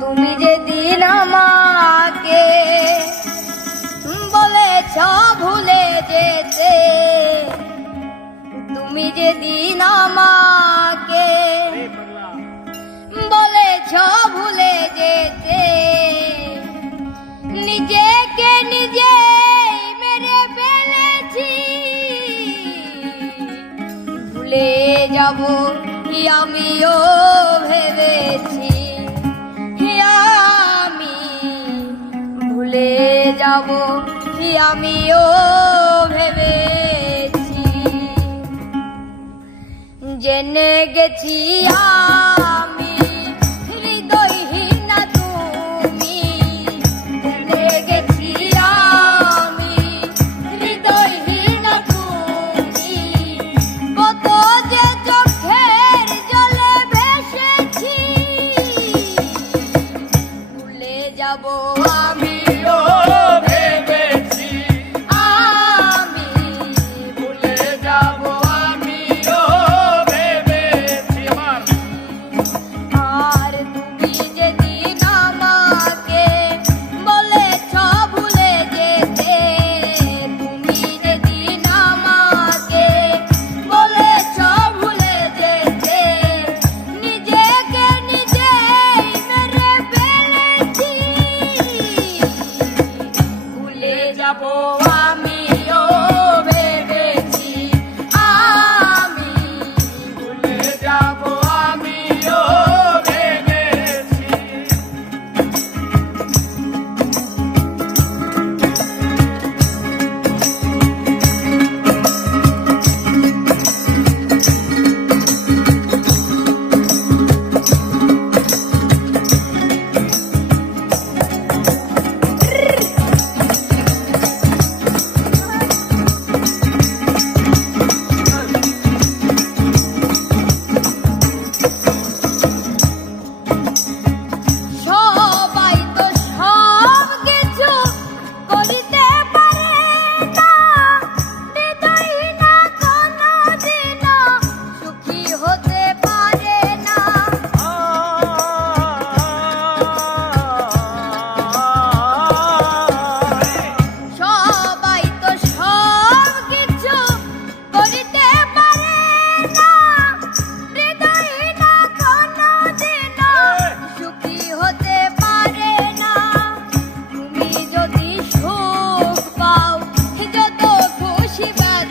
তুমি যেদিন আমাকে বলেছ ভুলে যেতে, তুমি যেদিন আমাকে বলেছ ভুলে যেতে, নিজেকে নিজে মেরে ফেলেছি। ভুলে যাব আমিও ভেবেছি? যাব কি আমিও ভেবেছি। জেনে গেছি আমি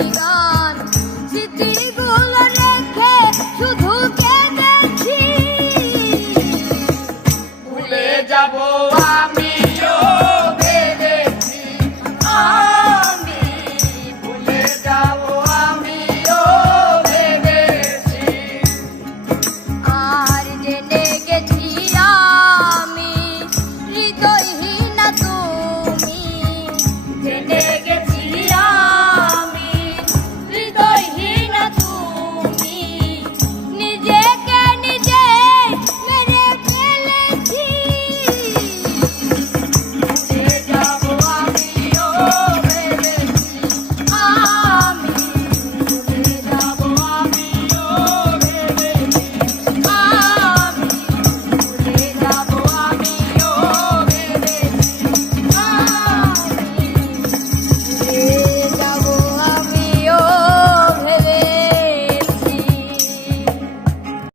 Stop.